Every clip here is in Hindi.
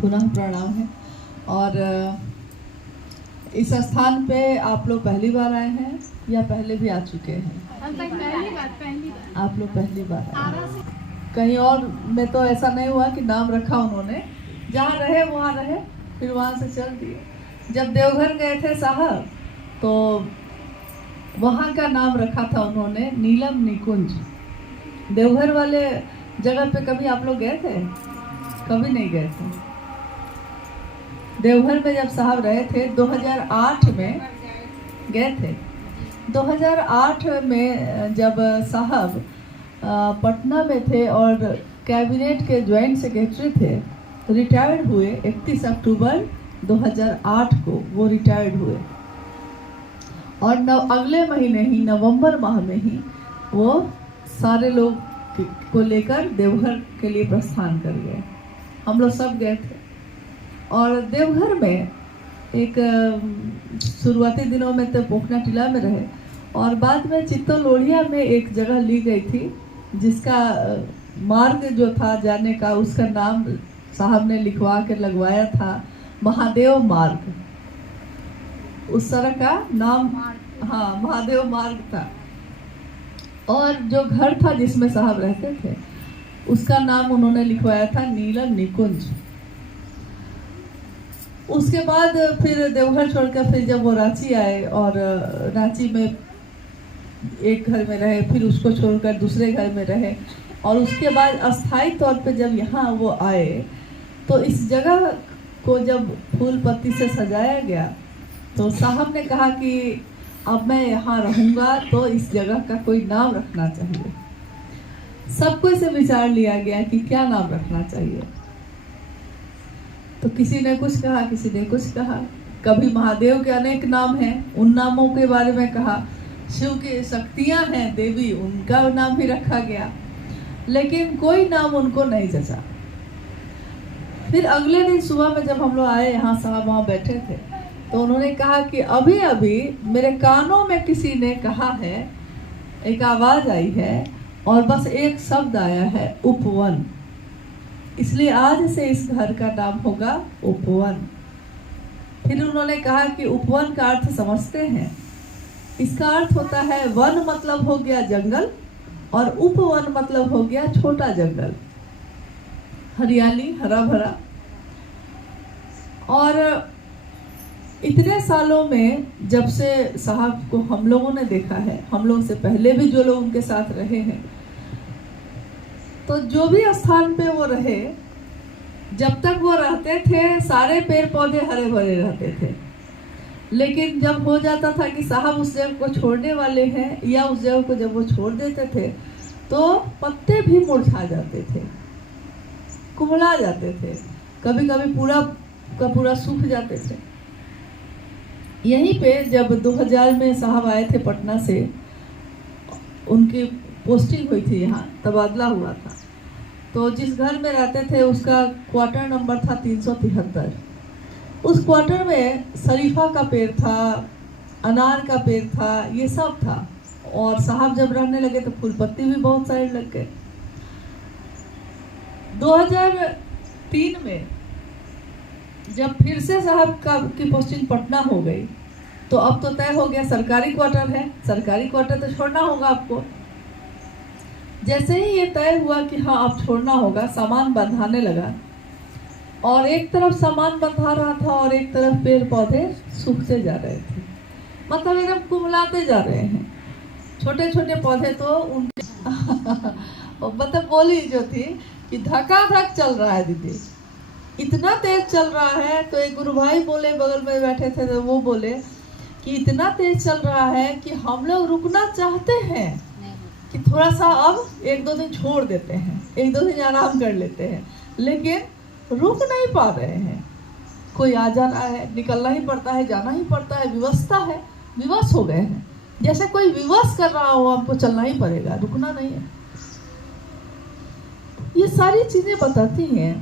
पुनः प्रणाम है। और इस स्थान पे आप लोग पहली बार आए हैं या पहले भी आ चुके हैं? पहली बार। आप लोग पहली बार आए। कहीं और में तो ऐसा नहीं हुआ कि नाम रखा उन्होंने, जहाँ रहे वहाँ रहे, फिर वहाँ से चल दिए। जब देवघर गए थे साहब तो वहाँ का नाम रखा था उन्होंने नीलम निकुंज। देवघर वाले जगह पे कभी आप लोग गए थे? कभी नहीं गए थे। देवघर में जब साहब रहे थे 2008 में गए थे। 2008 में जब साहब पटना में थे और कैबिनेट के ज्वाइंट सेक्रेटरी थे, तो रिटायर्ड हुए 31 अक्टूबर 2008 को वो रिटायर्ड हुए। और अगले महीने ही नवंबर माह में ही वो सारे लोग को लेकर देवघर के लिए प्रस्थान कर गए। हम लोग सब गए थे। और देवघर में एक शुरुआती दिनों में तो पोखना टीला में रहे और बाद में चित्तो लोढ़िया में एक जगह ली गई थी जिसका मार्ग जो था जाने का, उसका नाम साहब ने लिखवा के लगवाया था महादेव मार्ग। उस सड़क का नाम महादेव मार्ग था। और जो घर था जिसमें साहब रहते थे उसका नाम उन्होंने लिखवाया था नीलम निकुंज। उसके बाद फिर देवघर छोड़कर फिर जब वो रांची आए और रांची में एक घर में रहे, फिर उसको छोड़कर दूसरे घर में रहे और उसके बाद अस्थायी तौर पे जब यहाँ वो आए तो इस जगह को जब फूल पत्ती से सजाया गया तो साहब ने कहा कि अब मैं यहाँ रहूँगा तो इस जगह का कोई नाम रखना चाहिए। सबको से विचार लिया गया कि क्या नाम रखना चाहिए। तो किसी ने कुछ कहा, किसी ने कुछ कहा। कभी महादेव के अनेक नाम हैं, उन नामों के बारे में कहा। शिव की शक्तियाँ हैं देवी, उनका नाम भी रखा गया, लेकिन कोई नाम उनको नहीं जचा। फिर अगले दिन सुबह में जब हम लोग आए यहाँ, साहब वहाँ बैठे थे, तो उन्होंने कहा कि अभी अभी मेरे कानों में किसी ने कहा है, एक आवाज़ आई है और बस एक शब्द आया है उपवन, इसलिए आज से इस घर का नाम होगा उपवन। फिर उन्होंने कहा कि उपवन का अर्थ समझते हैं। इसका अर्थ होता है वन मतलब हो गया जंगल और उपवन मतलब हो गया छोटा जंगल, हरियाली, हरा भरा। और इतने सालों में जब से साहब को हम लोगों ने देखा है, हम लोग से पहले भी जो लोग उनके साथ रहे हैं, तो जो भी स्थान पे वो रहे, जब तक वो रहते थे सारे पेड़ पौधे हरे भरे रहते थे। लेकिन जब हो जाता था कि साहब उस जगह को छोड़ने वाले हैं या उस जगह को जब वो छोड़ देते थे तो पत्ते भी मुरझा जाते थे, कुमला जाते थे, कभी कभी पूरा का पूरा सूख जाते थे। यहीं पे जब 2000 में साहब आए थे पटना से, उनकी पोस्टिंग हुई थी, यहाँ तबादला हुआ था, तो जिस घर में रहते थे उसका क्वार्टर नंबर था 373। उस क्वार्टर में शरीफा का पेड़ था, अनार का पेड़ था, ये सब था। और साहब जब रहने लगे तो फूल पत्ती भी बहुत सारे लग गए। 2003 में जब फिर से साहब की पोस्टिंग पटना हो गई तो अब तो तय हो गया सरकारी क्वार्टर है, सरकारी क्वार्टर तो छोड़ना होगा आपको। जैसे ही ये तय हुआ कि हाँ अब छोड़ना होगा, सामान बंधाने लगा और एक तरफ सामान बंधा रहा था और एक तरफ पेड़ पौधे सूखते जा रहे थे, मतलब एकदम कुमलाते जा रहे हैं। छोटे छोटे पौधे तो उनके मतलब बोली जो थी कि धकाधक चल रहा है दीदी, इतना तेज चल रहा है। तो एक गुरु भाई बोले, बगल में बैठे थे, तो वो बोले कि इतना तेज चल रहा है कि हम लोग रुकना चाहते हैं कि थोड़ा सा अब एक दो दिन छोड़ देते हैं, एक दो दिन आराम कर लेते हैं, लेकिन रुक नहीं पा रहे हैं। कोई आ जा रहा है, निकलना ही पड़ता है, जाना ही पड़ता है, विवशता है, विवश हो गए हैं। जैसे कोई विवश कर रहा हो, हमको चलना ही पड़ेगा, रुकना नहीं है। ये सारी चीजें बताती हैं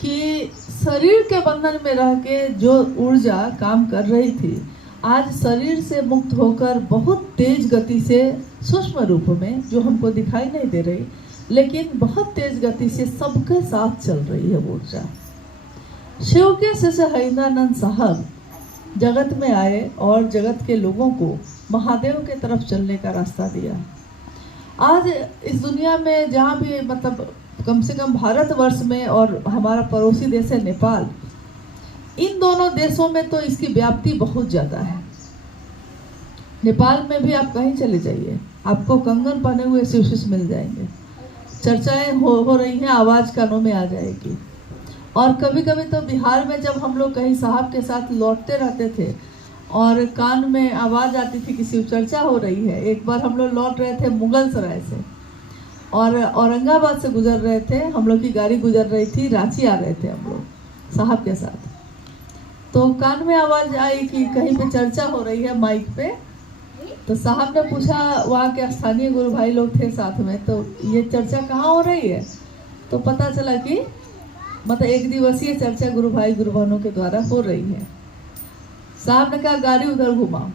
कि शरीर के बंधन में रह के जो ऊर्जा काम कर रही थी, आज शरीर से मुक्त होकर बहुत तेज गति से, सूक्ष्म रूप में जो हमको दिखाई नहीं दे रही, लेकिन बहुत तेज गति से सबके साथ चल रही है ऊर्जा। शिव के शिष्य हरिंद्रानंद साहब जगत में आए और जगत के लोगों को महादेव के तरफ चलने का रास्ता दिया। आज इस दुनिया में जहाँ भी मतलब कम से कम भारतवर्ष में और हमारा पड़ोसी देश है नेपाल, इन दोनों देशों में तो इसकी व्याप्ति बहुत ज़्यादा है। नेपाल में भी आप कहीं चले जाइए, आपको कंगन पहने हुए शिव शिष्य मिल जाएंगे। चर्चाएं हो रही हैं, आवाज़ कानों में आ जाएगी। और कभी कभी तो बिहार में जब हम लोग कहीं साहब के साथ लौटते रहते थे और कान में आवाज़ आती थी कि शिव चर्चा हो रही है। एक बार हम लोग लौट रहे थे मुगल सराय से और औरंगाबाद से गुजर रहे थे, हम लोग की गाड़ी गुजर रही थी, रांची आ रहे थे हम लोग साहब के साथ। तो कान में आवाज़ आई कि कहीं पे चर्चा हो रही है माइक पे। तो साहब ने पूछा, वहाँ के स्थानीय गुरु भाई लोग थे साथ में, तो ये चर्चा कहाँ हो रही है? तो पता चला कि मतलब एक दिवसीय चर्चा गुरु भाई गुरु बहनों के द्वारा हो रही है। साहब ने कहा गाड़ी उधर घुमाओ।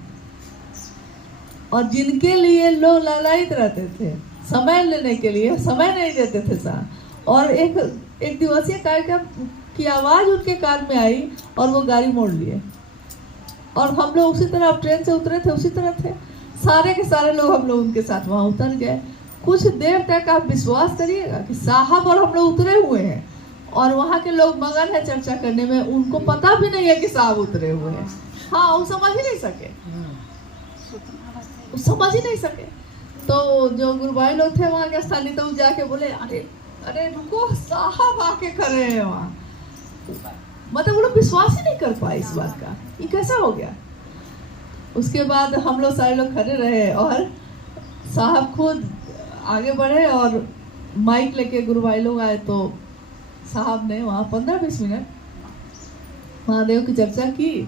और जिनके लिए लोग लालायित रहते थे समय लेने के लिए, समय नहीं देते थे साहब। और एक दिवसीय कार्यक्रम की आवाज़ उनके कान में आई और वो गाड़ी मोड़ लिए। और हम लोग उसी तरह ट्रेन से उतरे थे, उसी तरह थे, सारे के सारे लोग हम लोग उनके साथ वहाँ उतर गए। कुछ देर तक आप विश्वास करिएगा कि साहब और हम लोग उतरे हुए हैं और वहाँ के लोग मगन है चर्चा करने में, उनको पता भी नहीं है कि साहब उतरे हुए हैं। हाँ, वो समझ ही नहीं सके, समझ ही नहीं सके। तो जो गुरु भाई लोग थे वहाँ के स्थानीय, तो जाके बोले अरे अरे रुको, साहब आके खड़े हैं वहाँ। मतलब वो लोग विश्वास ही नहीं कर पाए इस बात का, ये कैसा हो गया। उसके बाद हम लोग सारे लोग खड़े रहे और साहब खुद आगे बढ़े और माइक लेके गुरु भाई लोग आए। तो साहब ने वहाँ 15-20 मिनट महादेव की चर्चा की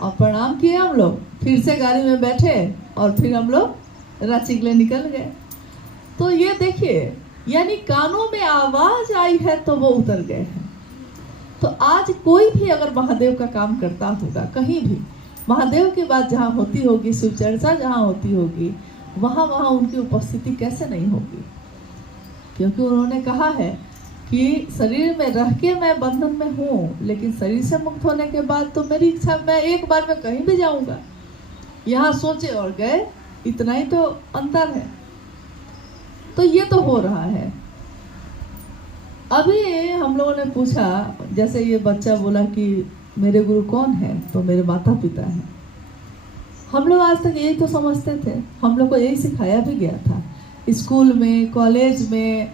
और प्रणाम किए। हम लोग फिर से गाड़ी में बैठे और फिर हम लोग रांची के लिए निकल गए। तो ये देखिए, यानी कानों में आवाज़ आई है तो वो उतर गए हैं। तो आज कोई भी अगर महादेव का काम करता होगा, कहीं भी महादेव की बात जहाँ होती होगी, शिव चर्चा जहाँ होती होगी, वहाँ उनकी उपस्थिति कैसे नहीं होगी। क्योंकि उन्होंने कहा है कि शरीर में रह के मैं बंधन में हूँ, लेकिन शरीर से मुक्त होने के बाद तो मेरी इच्छा, मैं एक बार में कहीं भी जाऊँगा। यहाँ सोचे और गए, इतना ही तो अंतर है। तो ये तो हो रहा है। अभी हम लोगों ने पूछा, जैसे ये बच्चा बोला कि मेरे गुरु कौन है, तो मेरे माता पिता हैं। हम लोग आज तक यही तो समझते थे, हम लोग को यही सिखाया भी गया था स्कूल में, कॉलेज में,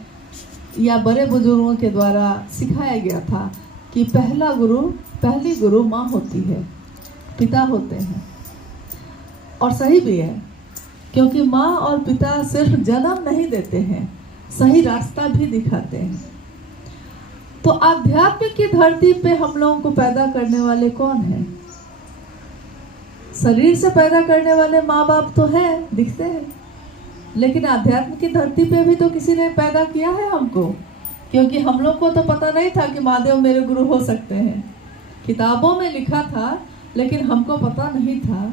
या बड़े बुजुर्गों के द्वारा सिखाया गया था कि पहली गुरु माँ होती है, पिता होते हैं। और सही भी है, क्योंकि माँ और पिता सिर्फ जन्म नहीं देते हैं, सही रास्ता भी दिखाते हैं। तो आध्यात्म की धरती पे हम लोगों को पैदा करने वाले कौन हैं? शरीर से पैदा करने वाले माँ बाप तो हैं, दिखते हैं, लेकिन आध्यात्म की धरती पे भी तो किसी ने पैदा किया है हमको। क्योंकि हम लोग को तो पता नहीं था कि महादेव मेरे गुरु हो सकते हैं। किताबों में लिखा था, लेकिन हमको पता नहीं था।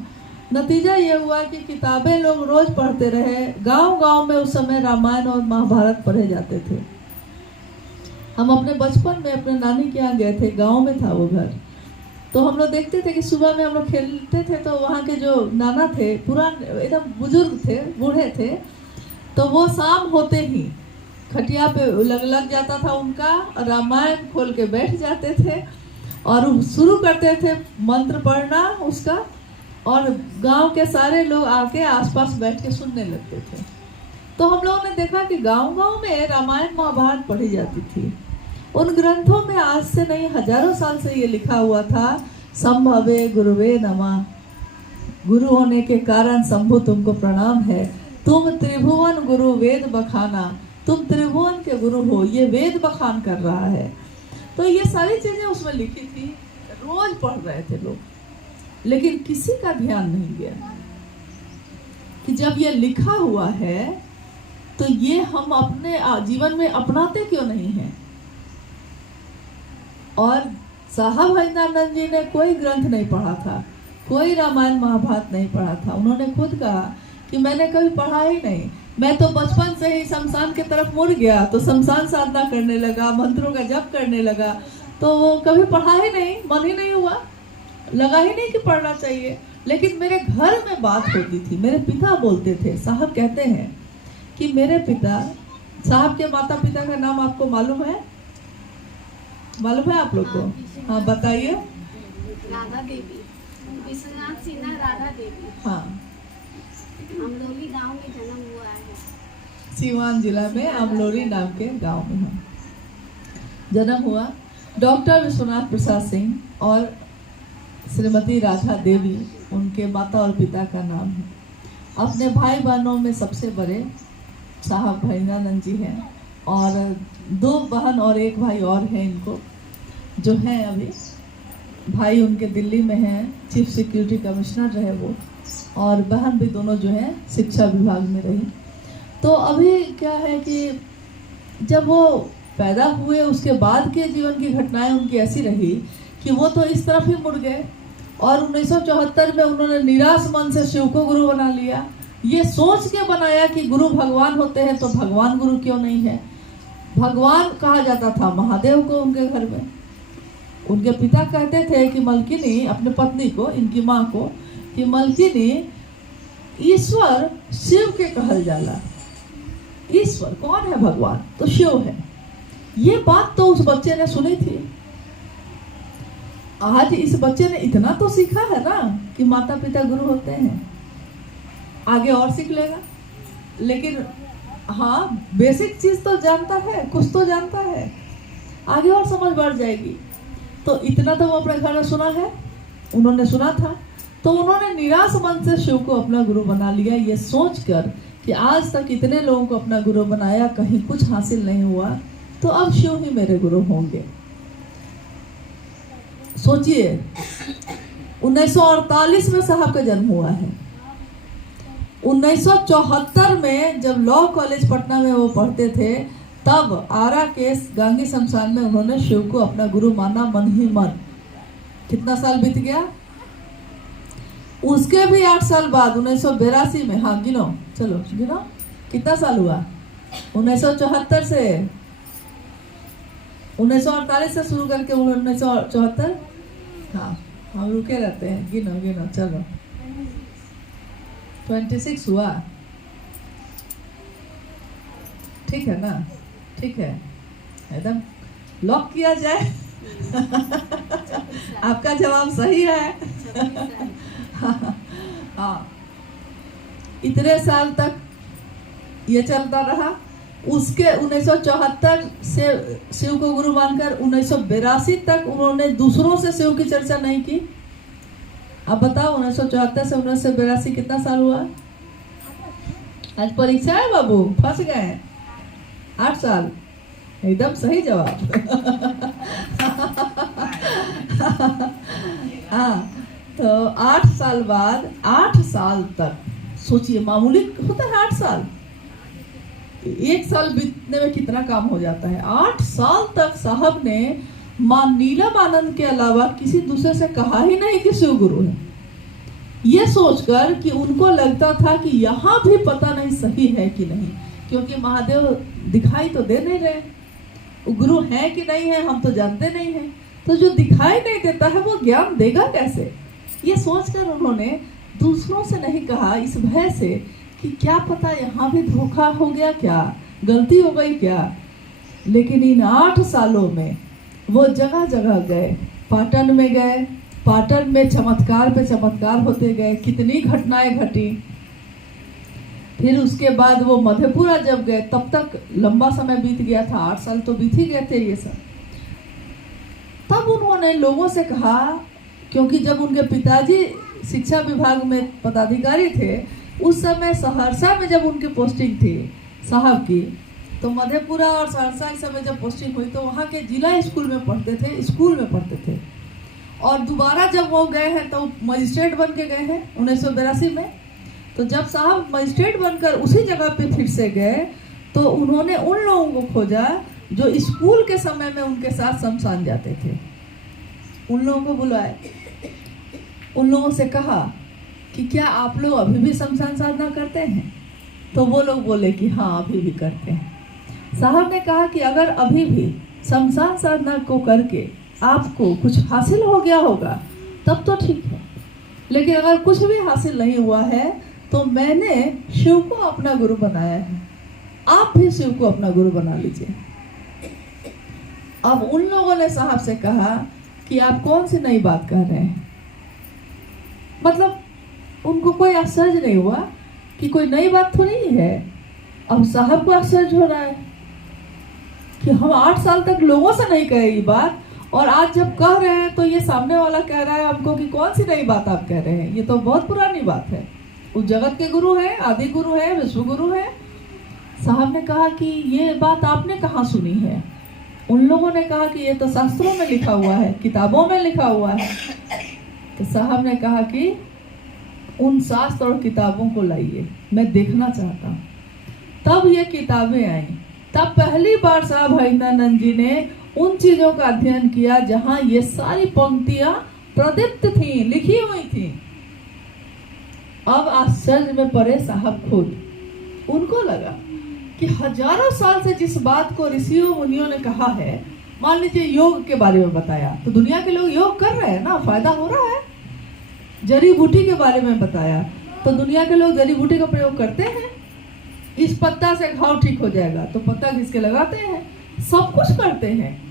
नतीजा ये हुआ कि किताबें लोग रोज पढ़ते रहे। गांव-गांव में उस समय रामायण और महाभारत पढ़े जाते थे। हम अपने बचपन में अपने नानी के यहाँ गए थे, गांव में था वो घर। तो हम लोग देखते थे कि सुबह में हम लोग खेलते थे, तो वहाँ के जो नाना थे, पुराने एकदम बुजुर्ग थे, बूढ़े थे, तो वो शाम होते ही खटिया पे लग जाता था उनका, रामायण खोल के बैठ जाते थे और शुरू करते थे मंत्र पढ़ना उसका, और गांव के सारे लोग आके आसपास बैठ के सुनने लगते थे। तो हम लोगों ने देखा कि गांव-गांव में रामायण महाभारत पढ़ी जाती थी। उन ग्रंथों में आज से नहीं, हजारों साल से ये लिखा हुआ था, संभवे गुरुवे नमः, गुरु होने के कारण शंभु तुमको प्रणाम है, तुम त्रिभुवन गुरु वेद बखाना, तुम त्रिभुवन के गुरु हो, ये वेद बखान कर रहा है। तो ये सारी चीजें उसमें लिखी थी, रोज पढ़ रहे थे लोग, लेकिन किसी का ध्यान नहीं गया कि जब ये लिखा हुआ है तो ये हम अपने जीवन में अपनाते क्यों नहीं हैं। और साहब हरिंद्रानंद जी ने कोई ग्रंथ नहीं पढ़ा था, कोई रामायण महाभारत नहीं पढ़ा था। उन्होंने खुद कहा कि मैंने कभी पढ़ा ही नहीं, मैं तो बचपन से ही शमशान की तरफ मुड़ गया, तो शमशान साधना करने लगा, मंत्रों का जप करने लगा, तो वो कभी पढ़ा ही नहीं, मन ही नहीं हुआ, लगा ही नहीं कि पढ़ना चाहिए। लेकिन मेरे घर में बात होती थी, मेरे पिता बोलते थे, साहब कहते हैं कि मेरे पिता, साहब के माता पिता का नाम आपको मालूम है? मालूम है आप लोग को? हाँ बताइए। राधा देवी, विश्वनाथ सिन्हा राधा देवी। हाँ, अमलोली गांव में जन्म हुआ है। सीवान जिला में अमलोरी नाम के गांव में है जन्म हुआ। डॉक्टर विश्वनाथ प्रसाद सिंह और श्रीमती राधा देवी उनके माता और पिता का नाम है। अपने भाई बहनों में सबसे बड़े साहब भैरवानंद जी हैं और 2 बहन और 1 भाई और हैं इनको, जो हैं अभी। भाई उनके दिल्ली में हैं, चीफ सिक्योरिटी कमिश्नर रहे वो, और बहन भी दोनों जो हैं शिक्षा विभाग में रही। तो अभी क्या है कि जब वो पैदा हुए उसके बाद के जीवन की घटनाएं उनकी ऐसी रही कि वो तो इस तरफ ही मुड़ गए और 1974 में उन्होंने निराश मन से शिव को गुरु बना लिया। ये सोच के बनाया कि गुरु भगवान होते हैं तो भगवान गुरु क्यों नहीं है। भगवान कहा जाता था महादेव को उनके घर में। उनके पिता कहते थे कि मलकिनी, अपने पत्नी को, इनकी माँ को, कि मलकिनी ईश्वर शिव के कहल जाला। ईश्वर कौन है? भगवान तो शिव है। ये बात तो उस बच्चे ने सुनी थी। आज इस बच्चे ने इतना तो सीखा है ना कि माता पिता गुरु होते हैं, आगे और सीख लेगा। लेकिन हाँ, बेसिक चीज तो जानता है, कुछ तो जानता है, आगे और समझ बढ़ जाएगी। तो इतना तो वो अपने घर में सुना है, उन्होंने सुना था, तो उन्होंने निराश मन से शिव को अपना गुरु बना लिया, ये सोचकर कि आज तक इतने लोगों को अपना गुरु बनाया, कहीं कुछ हासिल नहीं हुआ, तो अब शिव ही मेरे गुरु होंगे। सोचिए 1948 में साहब का जन्म हुआ है। 1974 में जब लॉ कॉलेज पटना में वो पढ़ते थे, तब आरा के गांधी शमशान में उन्होंने शिव को अपना गुरु माना, मन ही मन। कितना साल बीत गया? उसके भी 8 साल बाद 1982 में, हाँ गिनो, चलो गिनो, कितना साल हुआ? 1974 से 1948 से शुरू करके 1974, हाँ हम रुके रहते हैं, गिनो गिनो, चलो 26 हुआ, ठीक है ना? ठीक है, एकदम लॉक किया जाए। आपका जवाब सही है। हाँ, इतने साल तक ये चलता रहा। उसके 1974 से शिव को गुरु मानकर 1982 तक उन्होंने दूसरों से शिव की चर्चा नहीं की। अब बताओ 1974 से 1982 कितना साल हुआ? आज परीक्षा है बाबू, फंस गए। 8 साल, एकदम सही जवाब। हाँ, तो 8 साल बाद, 8 साल तक सोचिए, मामूली होता है 8 साल, 1 साल बीतने में कितना काम हो जाता है। 8 साल तक साहब ने मां नीलम आनंद के अलावा किसी दूसरे से कहा ही नहीं कि शिव गुरु है। ये सोचकर कि उनको लगता था कि यहाँ भी पता नहीं सही है कि नहीं, क्योंकि महादेव दिखाई तो दे नहीं रहे, गुरु है कि नहीं है हम तो जानते नहीं हैं, तो जो दिखाई नहीं देता है वो ज्ञान देगा कैसे। ये सोचकर उन्होंने दूसरों से नहीं कहा, इस भय से कि क्या पता यहाँ भी धोखा हो गया, क्या गलती हो गई क्या। लेकिन इन 8 सालों में वो जगह जगह गए, पाटन में गए, पाटन में चमत्कार पे चमत्कार होते गए, कितनी घटनाएं घटी। फिर उसके बाद वो मधेपुरा जब गए, तब तक लंबा समय बीत गया था, 8 साल तो बीत ही गए थे ये सब। तब उन्होंने लोगों से कहा, क्योंकि जब उनके पिताजी शिक्षा विभाग में पदाधिकारी थे, उस समय सहरसा में जब उनकी पोस्टिंग थी साहब की, तो मधेपुरा और सहरसा इस समय जब पोस्टिंग हुई तो वहाँ के जिला स्कूल में पढ़ते थे, स्कूल में पढ़ते थे। और दोबारा जब वो गए हैं तो मजिस्ट्रेट बन के गए हैं 1982 में। तो जब साहब मजिस्ट्रेट बनकर उसी जगह पे फिर से गए, तो उन्होंने उन लोगों को खोजा जो स्कूल के समय में उनके साथ शमशान जाते थे। उन लोगों को बुलाए, उन लोगों से कहा कि क्या आप लोग अभी भी शमशान साधना करते हैं? तो वो लोग बोले कि हाँ अभी भी करते हैं। साहब ने कहा कि अगर अभी भी शमशान साधना को करके आपको कुछ हासिल हो गया होगा तब तो ठीक है, लेकिन अगर कुछ भी हासिल नहीं हुआ है तो मैंने शिव को अपना गुरु बनाया है, आप भी शिव को अपना गुरु बना लीजिए। अब उन लोगों ने साहब से कहा कि आप कौन सी नई बात कह रहे हैं। मतलब उनको कोई आश्चर्य नहीं हुआ कि कोई नई बात थोड़ी ही है। अब साहब को आश्चर्य हो रहा है कि हम 8 साल तक लोगों से नहीं कहे ये बात, और आज जब कह रहे हैं तो ये सामने वाला कह रहा है हमको कि कौन सी नई बात आप कह रहे हैं, ये तो बहुत पुरानी बात है। उस जगत के गुरु है, आदि गुरु है, विश्व गुरु है। साहब ने कहा कि ये बात आपने कहाँ सुनी है। उन लोगों ने कहा कि ये तो शास्त्रों में लिखा हुआ है, किताबों में लिखा हुआ है। तो साहब ने कहा कि उन शास्त्र और किताबों को लाइए, मैं देखना चाहता हूँ। तब ये किताबें आई, तब पहली बार साहब हरिंद्रानंद जी ने उन चीजों का अध्ययन किया जहां ये सारी पंक्तियां प्रदीप्त थी, लिखी हुई थी। अब आश्चर्य में पड़े साहब खुद। उनको लगा कि हजारों साल से जिस बात को ऋषियों मुनियों ने कहा है, मान लीजिए योग के बारे में बताया तो दुनिया के लोग योग कर रहे हैं ना, फायदा हो रहा है। जड़ी बूटी के बारे में बताया तो दुनिया के लोग जड़ी बूटी का प्रयोग करते हैं। इस पत्ता से घाव ठीक हो जाएगा तो पत्ता घिस के लगाते हैं, सब कुछ करते हैं।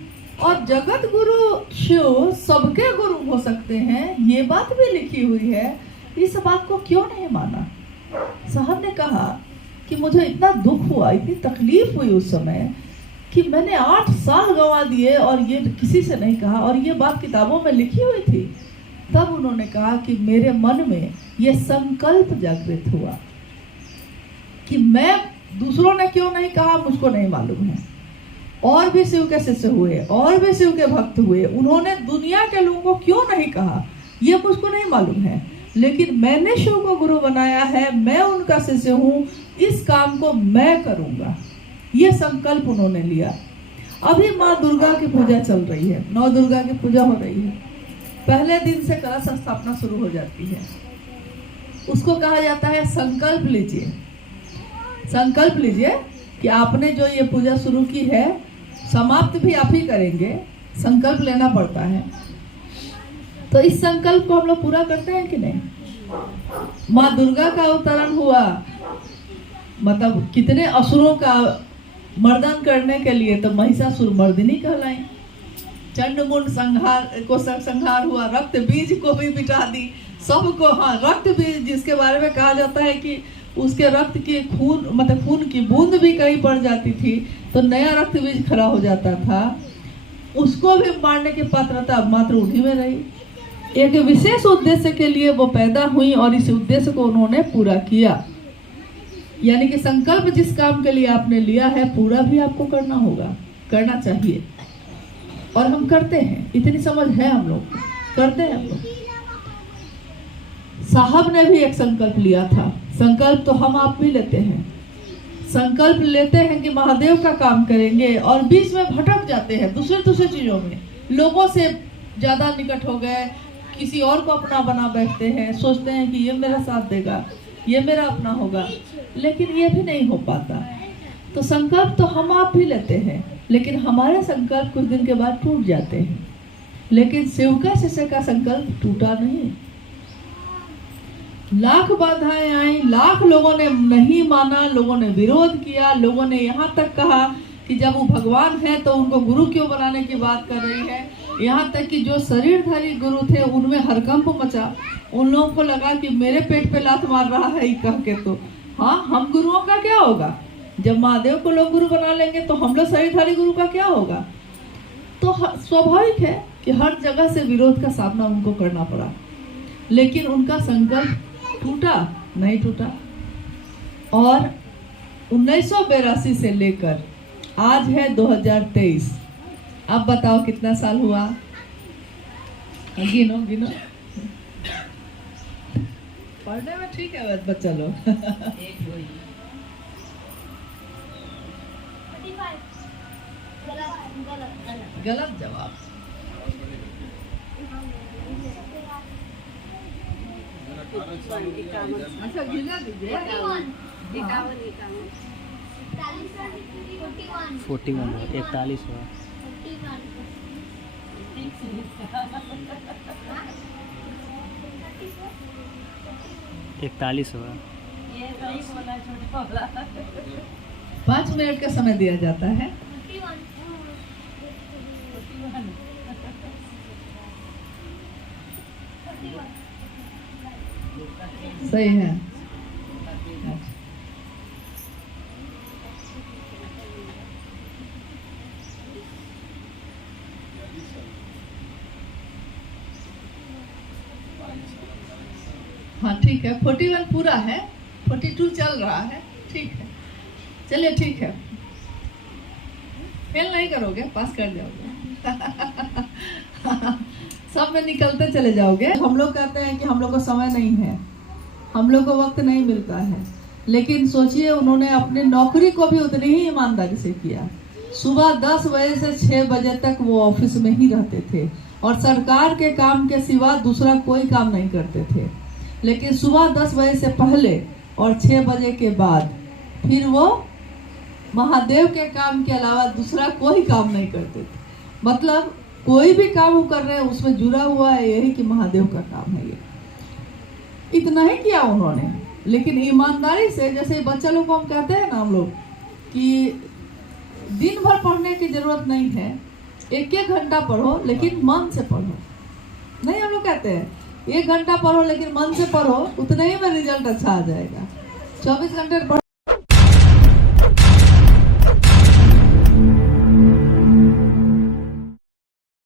और जगत गुरु शिव सबके गुरु हो सकते हैं, ये बात भी लिखी हुई है। इस बात को क्यों नहीं माना। साहब ने कहा कि मुझे इतना दुख हुआ, इतनी तकलीफ हुई उस समय कि मैंने 8 साल गंवा दिए और ये किसी से नहीं कहा, और ये बात किताबों में लिखी हुई थी। तब उन्होंने कहा कि मेरे मन में ये संकल्प जागृत हुआ कि मैं, दूसरों ने क्यों नहीं कहा मुझको नहीं मालूम है। और भी शिव के शिष्य हुए, और भी शिव के भक्त हुए, उन्होंने दुनिया के लोगों को क्यों नहीं कहा ये मुझको नहीं मालूम है, लेकिन मैंने शिव को गुरु बनाया है, मैं उनका शिष्य हूँ, इस काम को मैं करूँगा। ये संकल्प उन्होंने लिया। अभी माँ दुर्गा की पूजा चल रही है, 9 दुर्गा की पूजा हो रही है। पहले दिन से कलश स्थापना शुरू हो जाती है। उसको कहा जाता है संकल्प लीजिए। संकल्प लीजिए कि आपने जो ये पूजा शुरू की है समाप्त भी आप ही करेंगे, संकल्प लेना पड़ता है। तो इस संकल्प को हम लोग पूरा करते हैं कि नहीं। माँ दुर्गा का अवतरण हुआ, मतलब कितने असुरों का मर्दन करने के लिए तो महिषासुर मर्दिनी कहलाई। चंडमुंड संहार हुआ, रक्त बीज को भी मिटा दी सबको। हाँ, रक्त बीज जिसके बारे में कहा जाता है कि उसके रक्त की खून, मतलब खून की बूंद भी कहीं पड़ जाती थी तो नया रक्त बीज खड़ा हो जाता था, उसको भी मारने की पात्रता मात्र उन्हीं में रही। एक विशेष उद्देश्य के लिए वो पैदा हुई और इस उद्देश्य को उन्होंने पूरा किया। यानी कि संकल्प जिस काम के लिए आपने लिया है पूरा भी आपको करना होगा, करना चाहिए। और हम करते हैं, इतनी समझ है हम लोग, करते हैं हम लोग। साहब ने भी एक संकल्प लिया था। संकल्प तो हम आप भी लेते हैं। संकल्प लेते हैं कि महादेव का काम करेंगे और बीच में भटक जाते हैं दूसरे चीजों में, लोगों से ज्यादा निकट हो गए, किसी और को अपना बना बैठते हैं, सोचते हैं कि ये मेरा साथ देगा, ये मेरा अपना होगा, लेकिन ये भी नहीं हो पाता। तो संकल्प तो हम आप भी लेते हैं, लेकिन हमारे संकल्प कुछ दिन के बाद टूट जाते हैं। लेकिन शिव का शिष्य का संकल्प टूटा नहीं। लाख बाधाएं आई, लाख लोगों ने नहीं माना, लोगों ने विरोध किया, लोगों ने यहाँ तक कहा कि जब वो भगवान है तो उनको गुरु क्यों बनाने की बात कर रही है। यहाँ तक कि जो शरीरधारी गुरु थे उनमें हरकंप मचा। उन लोगों को लगा कि मेरे पेट पे लात मार रहा है ये कह के, तो हाँ, हम गुरुओं का क्या होगा। जब महादेव को लोग गुरु बना लेंगे तो हम लोग शरीरधारी गुरु का क्या होगा। तो स्वाभाविक है कि हर जगह से विरोध का सामना उनको करना पड़ा, लेकिन उनका संकल्प टूटा नहीं टूटा। और 1982 से लेकर आज है 2023, अब बताओ कितना साल हुआ। गिनो गिनो, पढ़ने में ठीक है बच्चा लोग। गलत जवाब। अच्छा गिना दीजिए। 41 41 हुआ। इकतालीस होगा। 5 मिनट का समय दिया जाता है। सही है। हाँ ठीक है, 41 पूरा है, 42 चल रहा है, ठीक है, चलिए ठीक है, फेल नहीं करोगे, पास कर जाओगे। सब में निकलते चले जाओगे। हम लोग कहते हैं कि हम लोग को समय नहीं है, हम लोग को वक्त नहीं मिलता है, लेकिन सोचिए उन्होंने अपनी नौकरी को भी उतनी ही ईमानदारी से किया। सुबह 10 बजे से 6 बजे तक वो ऑफिस में ही रहते थे और सरकार के काम के सिवा दूसरा कोई काम नहीं करते थे। लेकिन सुबह 10 बजे से पहले और 6 बजे के बाद फिर वो महादेव के काम के अलावा दूसरा कोई काम नहीं करते थे। मतलब कोई भी काम वो कर रहे हैं उसमें जुड़ा हुआ है यही कि महादेव का काम है ये। इतना ही किया उन्होंने, लेकिन ईमानदारी से, जैसे बच्चा लोग को हम कहते हैं ना हम लोग कि दिन भर पढ़ने की जरूरत नहीं है, 1-1 घंटा पढ़ो लेकिन मन से पढ़ो। नहीं, हम लोग कहते हैं 1 घंटा पढ़ो लेकिन मन से पढ़ो, उतने ही में रिजल्ट अच्छा आ जाएगा। 24 घंटे